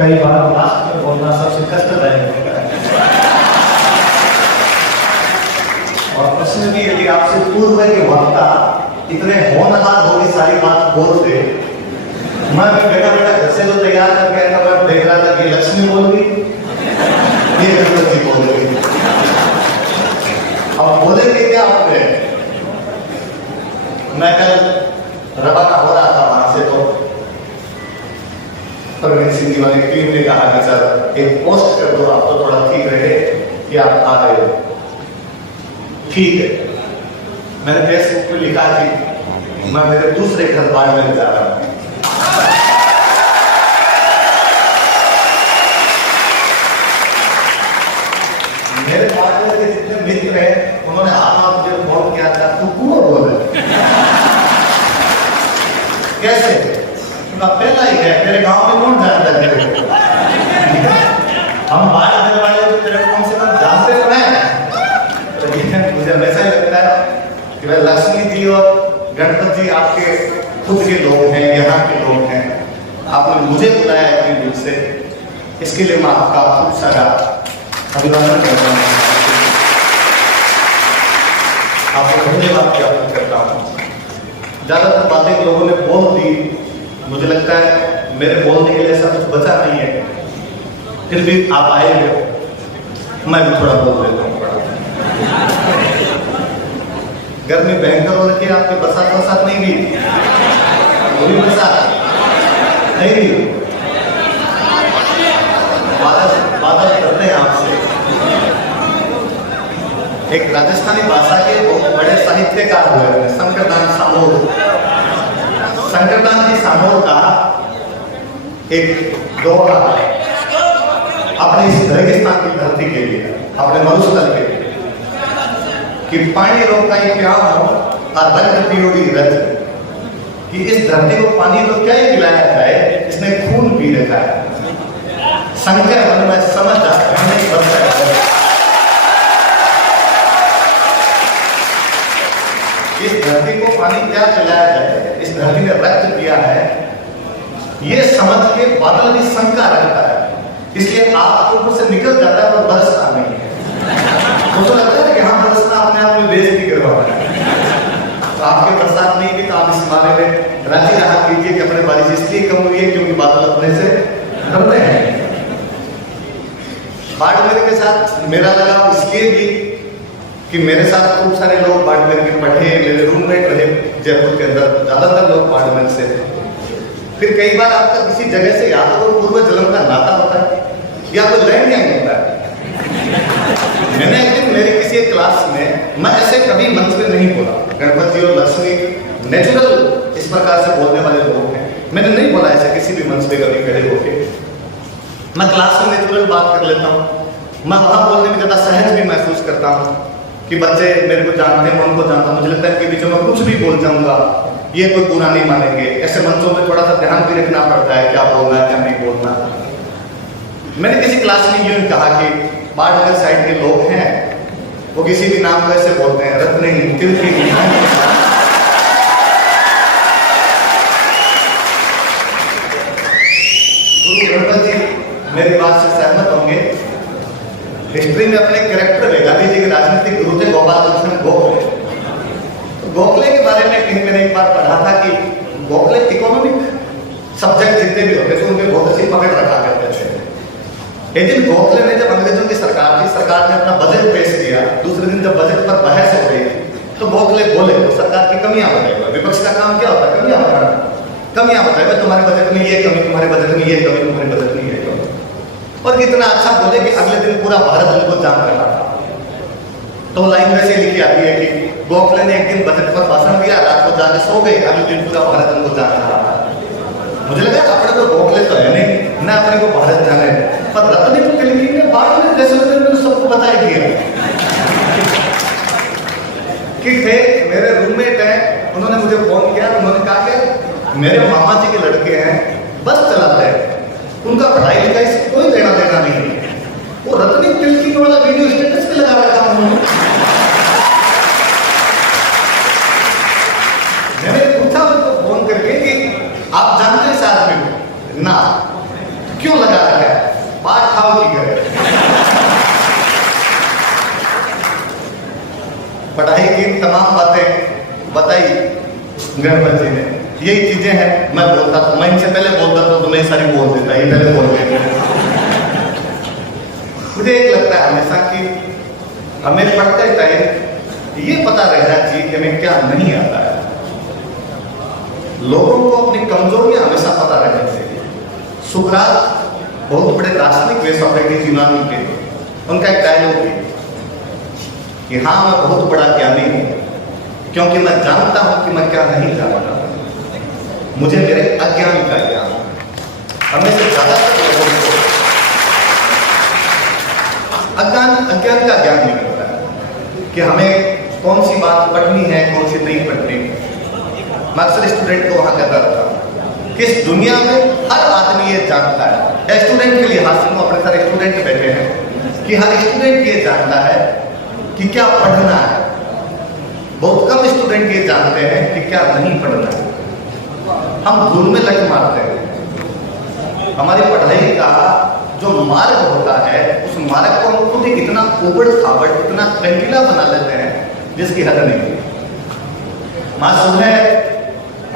कई बार लास्ट में बोलना सबसे कष्टदायक होता है। और प्रश्न भी यदि आपसे पूर्व के वक्ता इतने होनहार होगी सारी बात बोलते, मैं बेटा बेटा घर से जो तैयार करके आया था, मैं देख रहा था कि लक्ष्मी बोल गई, ये गणपति बोल गई। अब बोलेंगे क्या आपने? मैं कल रवाना हो रहा था वहां से, तो प्रवीण सिंह जी वाली टीम ने कहा कि सर एक पोस्ट कर दो, आप तो थोड़ा ठीक रहे कि आप आ गए। ठीक है, मैंने फेसबुक पे लिखा कि मैं मेरे दूसरे घर बाड़मेर जा रहा हूं। मेरे बाड़मेर के जितने मित्र हैं उन्होंने हाथ मुझे फोन किया था, तू क्यों बोल रहे? कैसे? पहला ही है, तेरे गांव में कौन जानता है तेरे को? हम बाड़मेर वाले तो तेरे को कम से कम जानते तो हैं। तो ये मुझे हमेशा ही लगता है कि भाई लक्ष्मी जी और गणपति जी आपके खुद के लोग हैं, यहाँ के लोग हैं। आपने मुझे बुलाया अपने दिल से, इसके लिए मैं आपका खूब सारा अभिवादन करता हूँ, आपको धन्यवाद ज्ञापन करता हूँ। ज्यादातर बातें लोगों ने बोल दी, मुझे लगता है मेरे बोलने के लिए ऐसा कुछ बचा नहीं है, फिर भी आप आए हो, मैं भी थोड़ा बोल देता हूँ। गर्मी भयंकर हो रखी है, आपके बरसात नहीं भी, पूरी बरसात नहीं भी, बादल करते हैं आपसे। एक राजस्थानी भाषा के बहुत बड़े साहित्यकार हुए शंकरदान सामोर। शंकरदान जी सामोर का एक दोहा अपने इस रेगिस्तान की धरती के लिए, अपने मरुस्थल के लिए, कि पानी रोकाई प्याम हो और रंग पियोड़ी रज, कि इस धरती को पानी तो क्या ही पिलाया जाए, इसने खून पी रखा है। शंकर मन में समझ नहीं बन सकता, इस धरती को पानी क्या पिलाया जाए, इस धरती ने रक्त पिया है, ये समझ के बादल भी शंका रखता है, इसलिए आप ऊपर से निकल जाता है और बरसता नहीं है। मुझे लगता है कि हाँ, बरसना अपने आप में बेइज्जती करवाना है। तो आपके बरसात नहीं भी तो आप इस बारे में राजी रहा कीजिए कि अपने बारिश इसलिए कम हुई है क्योंकि बादल अपने से डरते हैं। बाड़मेर के साथ मेरा लगाव इसलिए भी कि मेरे साथ खूब सारे लोग बाड़मेर के पढ़े, मेरे रूममेट रहे जयपुर के अंदर, ज्यादातर लोग बाड़मेर से। फिर कई बार आपका किसी जगह से या तो पूर्व जन्म का नाता होता है या कोई लैंडलाइन होता है। मैंने एक दिन मेरी किसी एक क्लास में, मैं ऐसे कभी मंच में नहीं बोला, गणपति और लक्ष्मी नेचुरल इस प्रकार से बोलने वाले लोग हैं, मैंने नहीं बोला ऐसे किसी भी मंच पे कभी खड़े होके। मैं क्लास में नेचुरल बात कर लेता हूँ, मैं वहां बोलने में ज्यादा सहज भी महसूस करता हूँ कि बच्चे मेरे को जानते हैं, मैं उनको जानता हूँ, मुझे लगता है कि बीच में कुछ भी बोल जाऊंगा ये कोई बुरा नहीं मानेंगे। ऐसे मंचों में थोड़ा सा ध्यान भी रखना पड़ता है, क्या बोलना है क्या नहीं बोलना। मैंने किसी क्लास में यूं कहा कि बाड़मेर साइड के लोग हैं, वो किसी भी नाम को ऐसे बोलते हैं, रत्नी तिलकी। गुरु गणपति जी मेरी बात से सहमत होंगे। हिस्ट्री में अपने कैरेक्टर है, गांधी जी के राजनीतिक गुरु थे गोपाल कृष्ण गोखले। तो गोखले के बारे में कहीं मैंने एक बार पढ़ा था कि गोखले इकोनॉमिक सब्जेक्ट जितने भी होते थे उनके बहुत अच्छी पकड़ रखा करते थे। एक दिन गोखले ने, जब अंग्रेजों की सरकार थी, सरकार ने अपना बजट पेश किया, दूसरे दिन जब बजट पर बहस हो रही थी तो गोखले बोले तो सरकार की कमियां बताएगा। विपक्ष का काम क्या होता है? कमियां बताना, कमियां बताएगा, तुम्हारे बजट में ये कमी, तुम्हारे बजट में ये कमी, तुम्हारे बजट में ये कमी। और इतना अच्छा बोले कि अगले दिन पूरा भारत उनको जान रखा था। तो लाइन वैसे लिखी आती है कि गोखले ने एक दिन बजट पर भाषण दिया, रात को जाके सो गए, अगले दिन पूरा भारत उनको जान रहा था। मुझे लगा अपने को गोखले तो है नहीं, ना अपने को भारत जाने, पर रत्नी तिलकी ने बाद में जैसे सबको बताया दिया कि थे मेरे रूममेट हैं, उन्होंने मुझे फोन किया, उन्होंने कहा कि मेरे मामा जी के लड़के हैं, बस चलाते हैं, उनका पढ़ाई लिखाई से कोई लेना देना नहीं है। वो रत्नी तिलकी वाला वीडियो स्टेटस पे लगा रखा था उन्होंने। मैंने पूछा उनको फोन करके कि आप जानते हैं इस आदमी को? ना। क्यों लगा रखा ये तमाम बातें बताई गणपत जी ने, यही चीजें हैं। मैं बोलता था, मैं इनसे पहले बोलता था तो मैं सारी बोल देता, ये पहले बोल देते। मुझे एक लगता है हमेशा कि हमें पढ़ते टाइम ये पता रहना चाहिए कि हमें क्या नहीं आता है। लोगों को अपनी कमजोरियां हमेशा पता रहनी चाहिए। सुकरात बहुत बड़े दार्शनिक वे सॉक्रेटिस यूनानी के, उनका एक डायलॉग है कि हाँ मैं बहुत बड़ा ज्ञानी हूं क्योंकि मैं जानता हूं कि मैं क्या नहीं जानता, मुझे मेरे अज्ञान का ज्ञान। हमें से ज्यादातर लोगों को अज्ञान का ज्ञान नहीं होता है कि हमें कौन सी बात पढ़नी है, कौन सी नहीं पढ़नी। मैं अक्सर स्टूडेंट को वहां कहता था कि इस दुनिया में हर आदमी ये जानता है, या स्टूडेंट के लिए हासिल में अपने सारे स्टूडेंट बैठे हैं कि हर स्टूडेंट ये जानता है कि क्या पढ़ना है। बहुत कम स्टूडेंट ये जानते हैं कि क्या नहीं पढ़ना है। हम धूल में लट मारते हैं। हमारी पढ़ाई का जो मार्ग होता है उस मार्ग को हम खुद ही इतना उबड़ खाबड़, इतना कंटीला बना लेते हैं जिसकी हद नहीं। मां सुबह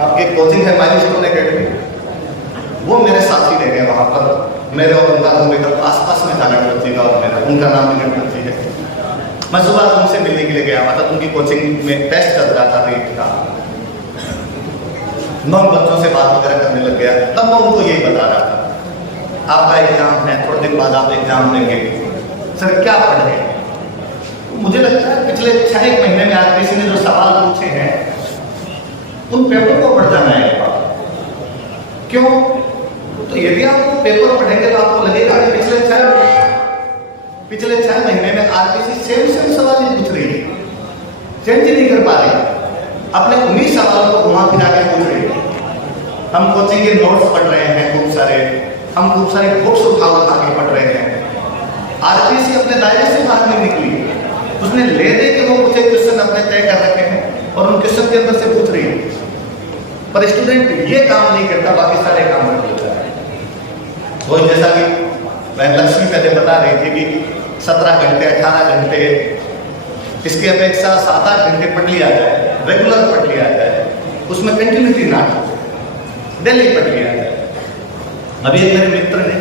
आपकी कोचिंग है माइलस्टोन एकेडमी, वो मेरे साथी रह गए वहां पर। मेरे और उनका घर आसपास में था गणपत जी का, और मेरा उनका नाम भी गणपत जी है। मैं सुबह उनसे मिलने के लिए गया, मतलब उनकी कोचिंग में टेस्ट चल रहा था, रेट का। 9 बच्चों से बात वगैरह करने लग गया। तब मैं उनको यही बता रहा था, आपका एग्जाम है, थोड़े दिन बाद आप एग्जाम देंगे, सर क्या पढ़े। मुझे लगता है पिछले 6-1 महीने में आज किसी ने जो सवाल पूछे हैं उन पेपर को पढ़ जाना है। क्यों? तो यदि आप वो पेपर पढ़ेंगे तो आपको लगेगा कि पिछले 6 महीने में आरपीसी सेम सवाल ही पूछ रही है, चेंज नहीं कर पा रही, अपने 19 सवालों को घुमा फिरा के पूछ रही है। हम कोचिंग के नोट्स पढ़ रहे हैं खूब सारे, हम खूब सारे बुक्स उठा के पढ़ रहे हैं। आरपीसी अपने दायरे से बाहर नहीं निकली, उसने ले दे के वो कुछ क्वेश्चन अपने तय कर रखे हैं और उन क्वेश्चन के अंदर से पूछ रही है। पर स्टूडेंट ये काम नहीं करता, बाकी सारे काम कर लेता है। वो जैसा कि मैं लक्ष्मी पहले बता रही थी कि 17 घंटे 18 घंटे इसकी अपेक्षा 7-8 घंटे पढ़ लिया जाए, रेगुलर पढ़ लिया जाए, उसमें कंटिन्यूटी ना हो, डेली पढ़ लिया जाए। अभी एक मेरे मित्र ने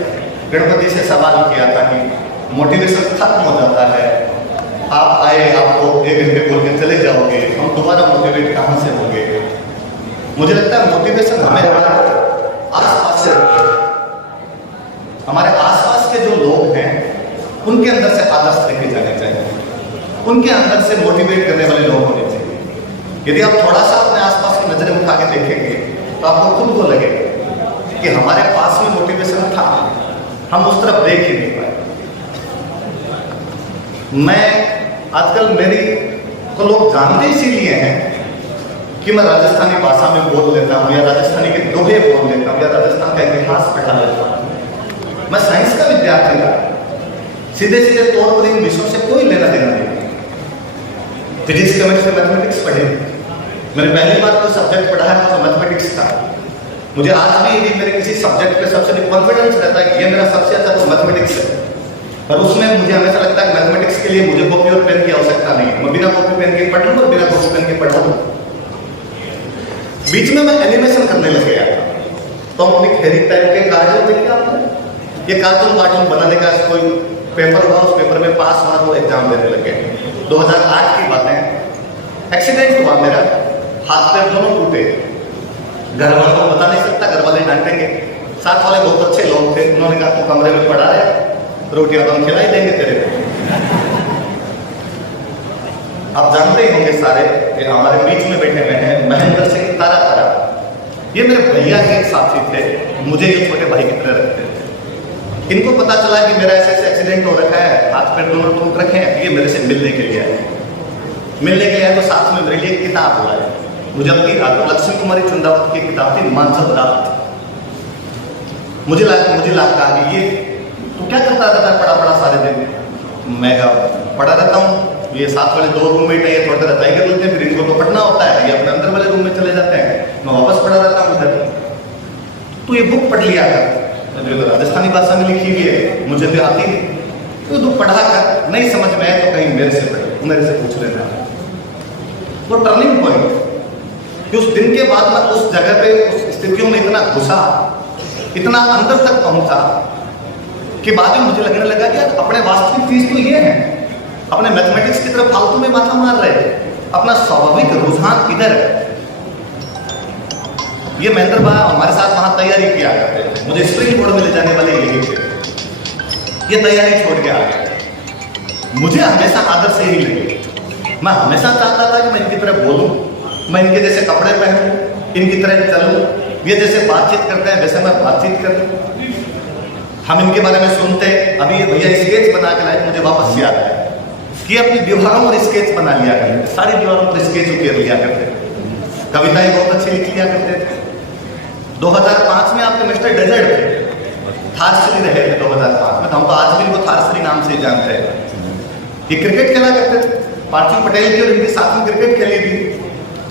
गणपति से सवाल किया था कि मोटिवेशन खत्म हो जाता है, आप आए आपको 1 घंटे बोल के चले जाओगे, हम दोबारा मोटिवेट कहाँ से होंगे। मुझे लगता है मोटिवेशन हमें हमारे आसपास से, हमारे आसपास के जो लोग हैं उनके अंदर से आदर्श लेके जाने चाहिए, उनके अंदर से मोटिवेट करने वाले लोग होने चाहिए। यदि आप थोड़ा सा अपने आसपास की नजरें उठा के देखेंगे तो आपको खुद को लगेगा कि हमारे पास में मोटिवेशन था, हम उस तरफ देख ही नहीं पाए। मैं आजकल मेरी को लोग जानते इसीलिए हैं कि मैं राजस्थानी भाषा में बोल लेता हूँ, या राजस्थानी के दोहे बोल लेता हूँ, या राजस्थान का इतिहास पढ़ा लेता हूँ। मैं साइंस का विद्यार्थी था, सीधे तौर पर इन विषयों से कोई लेना देना नहीं। फिजिक्स, केमिस्ट्री, मैथमेटिक्स पढ़े। मैंने पहली बार कोई सब्जेक्ट पढ़ा है तो मैथमेटिक्स था। मुझे आज भी यदि मेरे किसी सब्जेक्ट पे सबसे कॉन्फिडेंस रहता है कि ये मेरा सबसे अच्छा तो मैथमेटिक्स है, पर उसमें मुझे हमेशा लगता है मैथमेटिक्स के लिए मुझे कॉपी और पेन की आवश्यकता नहीं है। मैं बिना कॉपी पेन के पढ़ लूँ और बिना कॉपी पेन के पढ़ लूँ। बीच में मैं एनिमेशन करने लग गया था, तो अपने हेरी टाइप के कार्टून देखिए आपने, ये कार्टून बनाने का कोई पेपर हुआ, उस पेपर में पास हुआ तो एग्जाम देने लगे। 2008 की बातें, एक्सीडेंट हुआ मेरा, हाथ पैर दोनों टूटे। घर वालों को बता नहीं सकता, घर वाले डांटेंगे। साथ वाले बहुत अच्छे लोग थे, उन्होंने कहा तू कमरे में पड़ा है, रोटियां तो हम खिलाई देंगे तेरे को। आप जानते ही होंगे सारे, ये हमारे बीच में बैठे हुए हैं महेंद्र सिंह तारा। ये मेरे भैया के एक साथी थे, मुझे ये छोटे भाई की तरह रखते थे। इनको पता चला कि मेरा ऐसे एक्सीडेंट हो रखा है, हाथ पैर दोनों टूट रखे हैं, ये मेरे से मिलने के लिए आए। मिलने के लिए आए तो साथ में मेरे लिए एक किताब लाए। मुझे अपनी लक्ष्मी कुमारी चंदावत की किताब थी मानसव रात। मुझे लगता कि ये तो क्या करता रहता है पढ़ा सारे दिन। मैं पढ़ा रहता हूँ, ये साथ वाले 2 रूममेट है, ये थोड़ा देर रजाई कर लेते हैं, फिर इनको तो पढ़ना होता है, ये अपने अंदर वाले रूम में चले जाते हैं, मैं वापस पढ़ा रहता हूँ उधर। तो ये बुक पढ़ लिया कर, जो राजस्थानी भाषा में लिखी हुई है, मुझे तो आती नहीं, तो पढ़ा कर नहीं समझ में आए तो कहीं मेरे से पढ़े, मेरे से पूछ लेना। वो टर्निंग पॉइंट कि उस दिन के बाद मैं उस जगह पे उस स्थितियों में इतना घुसा, इतना अंदर तक पहुंचा कि बाद में मुझे लगने लगा कि यार अपने वास्तविक चीज तो ये है, अपने मैथमेटिक्स की तरफ फालतू में माथा मार रहे, अपना स्वाभाविक रुझान इधर है। ये महेंद्र भाई हमारे साथ वहां तैयारी किया करते थे, मुझे स्प्रिंग बोर्ड में ले जाने वाले यही थे। ये तैयारी छोड़ के आ गए। मुझे हमेशा आदर से ही लगी, मैं हमेशा चाहता था कि मैं इनकी तरह बोलूं, मैं इनके जैसे कपड़े पहनूं, इनकी तरह चलूं, ये जैसे बातचीत करते हैं वैसे मैं बातचीत करूं। हम इनके बारे में सुनते, अभी ये भैया स्केच बना के लाए, मुझे वापस याद आया कि अपनी दीवारों पर स्केच बना लिया करते, सारी दीवारों पर स्केच उकेर लिया करते, कविताएं बहुत अच्छी लिख लिया करते थे। 2005 में आपके मिस्टर डेजर्ट थे, थारश्री रहे थे 2005 में, तो हम तो आज भी इनको थारश्री नाम से जानते हैं। ये क्रिकेट खेला करते थे, पार्थिव पटेल की और इनके साथ में क्रिकेट खेली थी।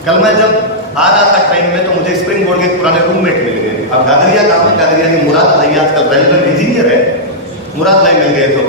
कल मैं जब आ रहा था ट्रेन में तो मुझे स्प्रिंग बोर्ड के पुराने रूममेट मिल गए। अब गादरिया काम है, गादरिया की मुराद भाई आजकल रेलवे इंजीनियर है, मुराद भाई मिल गए। तो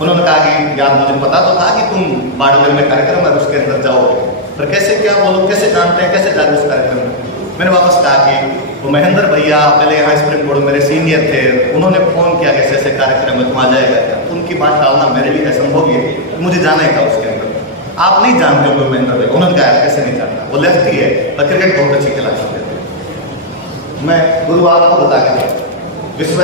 उन्होंने कहा कि यार मुझे पता तो था कि तुम बाड़मेर में कार्यक्रम है उसके अंदर जाओगे, पर कैसे क्या बोलो, कैसे जानते हैं, कैसे जा रहे उस कार्यक्रम में। मैंने वापस कहा कि वो महेंद्र भैया पहले यहाँ स्प्रिंग बोर्ड मेरे सीनियर थे, उन्होंने फोन किया कैसे ऐसे कार्यक्रम में तुम आ जाएगा। उनकी बात टालना मेरे लिए असंभव है, मुझे जाना ही था उसके अंदर। आप नहीं जानते हो महेंद्र भाई, उन्होंने कहा कैसे नहीं जानता, वो लेफ्टी है और क्रिकेट बहुत अच्छी खिला सकते थे। मैं गुरुवार को बता के विश्व